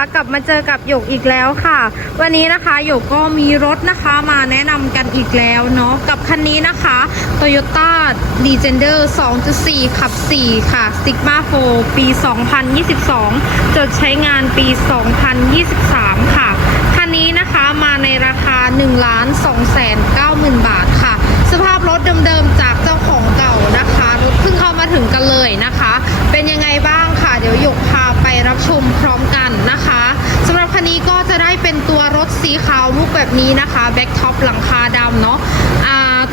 ะกลับมาเจอกับหยกอีกแล้วค่ะ วันนี้นะคะหยกก็มีรถนะคะมาแนะนำกันอีกแล้วเนาะกับคันนี้นะคะ Toyota Legender 2.4 ขับ 4 ค่ะ Sigma 4 ปี 2022 จดใช้งานปี 2023 ค่ะ คันนี้นะคะมาในราคา 1 2 9 0 0 0 0 บาทค่ะ สภาพรถเดิมๆจากเจ้าของเก่านะคะ รถเพิ่งเข้ามาถึงกันเลยนะคะ เป็นยังไงบ้าง นี้นะคะแบ็คท็อปหลังคาดำเนาะ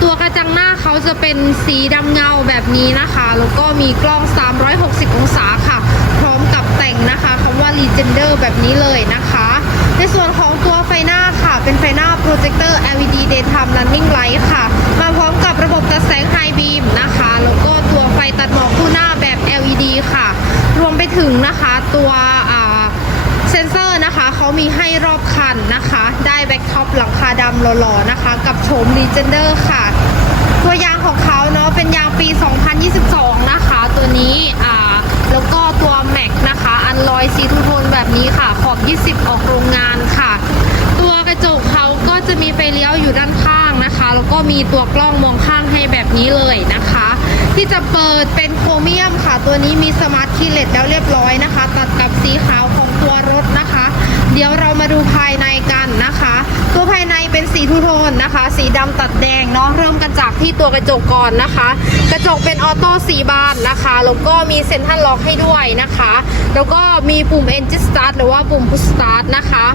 ตัวกระจังหน้าเขาจะเป็นสีดำเงาแบบนี้นะคะ แล้วก็มีกล้อง 360 องศาค่ะ พร้อมกับแต่งนะคะคำว่า Legender แบบนี้เลยนะคะ ในส่วนของตัวไฟหน้าค่ะ เป็นไฟหน้าโปรเจคเตอร์ LED Daytime Running Light ค่ะ มาพร้อมกับระบบตัดแสง High Beam นะคะ แล้วก็ตัวไฟตัดหมอกคู่หน้าแบบ LED ค่ะ รวมไปถึงนะคะตัวอ่า เซนเซอร์นะคะ เขามีให้รอบคันนะคะ ได้แบ็คท็อปหลังคาดำหล่อๆนะคะ กับโฉม Legender ค่ะ ตัวยางของเขาเนาะเป็นยางปี 2022 นะคะ ตัวนี้อ่าแล้วก็ตัวแม็กนะคะ อันลอยสีทูโทนแบบนี้ค่ะ ขอบ 20 ออกโรงงานค่ะ ตัวกระจกเขาก็จะมีไฟเลี้ยวอยู่ด้านข้างนะคะ แล้วก็มีตัวกล้องมองข้างให้แบบนี้เลยนะคะ ที่จะเปิดเป็นโครเมียมค่ะ ตัวนี้มีสมาร์ทคีเลสแล้วเรียบร้อยนะคะ ตัดกับสีขาวของตัวรถ เดี๋ยวเรามาดูภายในกันนะคะ ตัวภายในเป็นสีทูโทนนะคะ สีดำตัดแดงเนาะเริ่มกันจากที่ตัวกระจกก่อนนะคะ กระจกเป็นออโต้สีบานนะคะแล้วก็มีเซ็นทรัลล็อกให้ด้วยนะคะ แล้วก็มีปุ่ม Engine Start หรือว่าปุ่ม Push Start นะคะ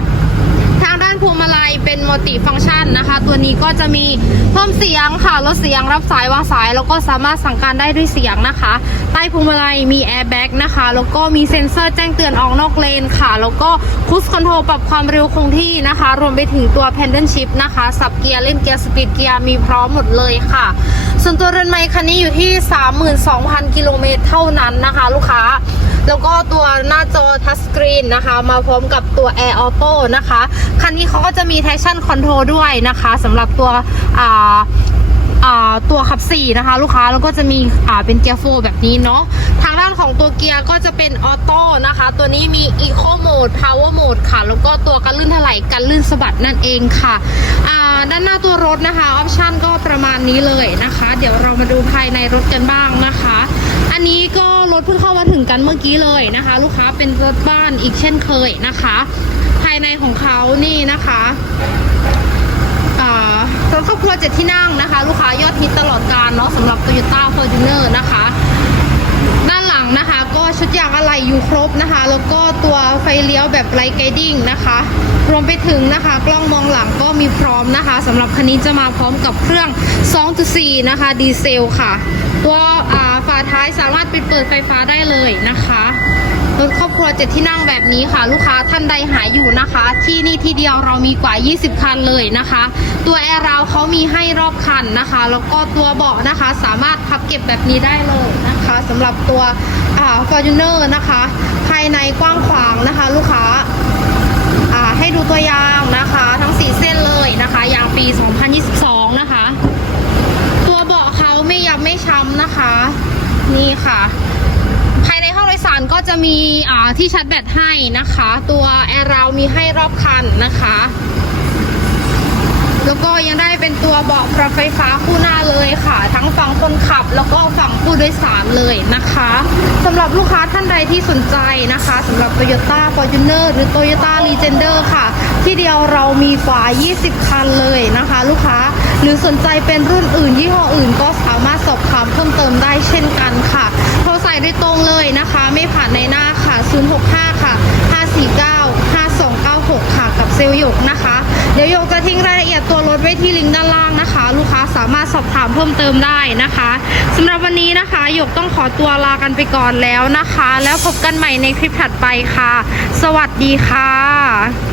างด้านพวงมาลัยเป็นมัลติฟัง c t ชันนะคะ ตัวนี้ก็จะมีเพิ่มเสียงค่ะลดเสียงรับสายวางสาย แล้วก็สามารถสั่งการได้ด้วยเสียงนะคะ ใต้พวงมาลัยมีแอร์แบ็กนะคะแล้วก็มีเซ็นเซอร์แจ้งเตือนออกนอกเลนค่ะ แล้วก็คุชคอนโทรลปรับความเร็วคงที่นะคะ รวมไปถึงตัวแพนเดิลชิพนะคะสับเกียร์เล่นเกียร์สปีดเกียร์มีพร้อมหมดเลยค่ะ ส่วนตัวเรือนไม้คันนี้อยู่ที่ 32,000 กิโลเมตรเท่านั้นนะคะ ลูกค้า แล้วก็ตัวหน้าจอทัชสกรีนนะคะ มาพร้อมกับตัว Air Auto นะคะ คันนี้เขาก็จะมี traction control ด้วยนะคะสำหรับตัวอ่าอ่าตัวขับ4นะคะ ลูกค้าแล้วก็จะมีอ่าเป็นเกียร์โฟแบบนี้เนาะทางด้านของตัวเกียร์ก็จะเป็นออโต้นะคะ ตัวนี้มี Eco Mode Power Mode ค่ะ แล้วก็ตัวกันลื่นถลายกันลื่นสะบัดนั่นเองค่ะอ่าด้านหน้าตัวรถนะคะออปชั่นก็ประมาณนี้เลยนะคะ เดี๋ยวเรามาดูภายในรถกันบ้างนะคะ นี้ก็รถเพิ่งเข้ามาถึงกันเมื่อกี้เลยนะคะ ลูกค้าเป็นรถบ้านอีกเช่นเคยนะคะ ภายในของเขานี่นะคะอ่ารถครอบครัวเจ็ดที่นั่งนะคะ ลูกค้ายอดฮิตตลอดการเนาะสำหรับ Toyota Fortuner นะคะ ด้านหลังนะคะ ชุดยางอะไหล่อยู่ครบนะคะ แล้วก็ตัวไฟเลี้ยวแบบไลท์ไกดิ้งนะคะ รวมไปถึงนะคะ กล้องมองหลังก็มีพร้อมนะคะสำหรับคันนี้จะมาพร้อมกับเครื่อง 2.4 นะคะ ดีเซลค่ะ ตัวฝาท้ายสามารถปิดเปิดไฟฟ้าได้เลยนะคะรถครอบครัวเจ็ดที่นั่งแบบนี้ค่ะ ลูกค้าท่านใดหายอยู่นะคะ ที่นี่ที่เดียวเรามีกว่า 20 คันเลยนะคะ ตัวแอร์ราวเขามีให้รอบคันนะคะ แล้วก็ตัวเบาะนะคะ สามารถพับเก็บแบบนี้ได้เลยนะคะสำหรับตัว อ่า Fortuner นะคะ ภายในกว้างขวางนะคะ ลูกค้าอ่าให้ดูตัวยางนะคะ ทั้ง 4 เส้นเลยนะคะ ยางปี 2022 นะคะ ตัวเบาะเขาไม่ยับไม่ช้ำนะคะ นี่ค่ะ ภายในห้องโดยสารก็จะมีอ่าที่ชาร์จแบตให้นะคะ ตัวแอร์เรามีให้รอบคันนะคะแล้วก็ยังได้เป็นตัวเบาะปรับไฟฟ้าคู่หน้าเลยค่ะ ทั้งฝั่งคนขับแล้วก็ฝั่งผู้โดยสารเลยนะคะ รับลูกค้าท่านใดที่สนใจนะคะสำหรับ Toyota Fortuner หรือ Toyota Legender ค่ะ ที่เดียวเรามีกว่า 20 คันเลยนะคะ ลูกค้าหรือสนใจเป็นรุ่นอื่นยี่ห้ออื่นก็สามารถสอบถามเพิ่มเติมได้เช่นกันค่ะโทรใส่ได้ตรงเลยนะคะ ไม่ผ่านในหน้าค่ะ 065 ค่ะ 549 5296 ค่ะ กับเซลล์หยกนะคะ เดี๋ยวหยกจะทิ้งรายละ ตัวรถไว้ที่ลิงก์ด้านล่างนะคะ ลูกค้าสามารถสอบถามเพิ่มเติมได้นะคะสำหรับวันนี้นะคะหยกต้องขอตัวลากันไปก่อนแล้วนะคะ แล้วพบกันใหม่ในคลิปถัดไปค่ะ สวัสดีค่ะ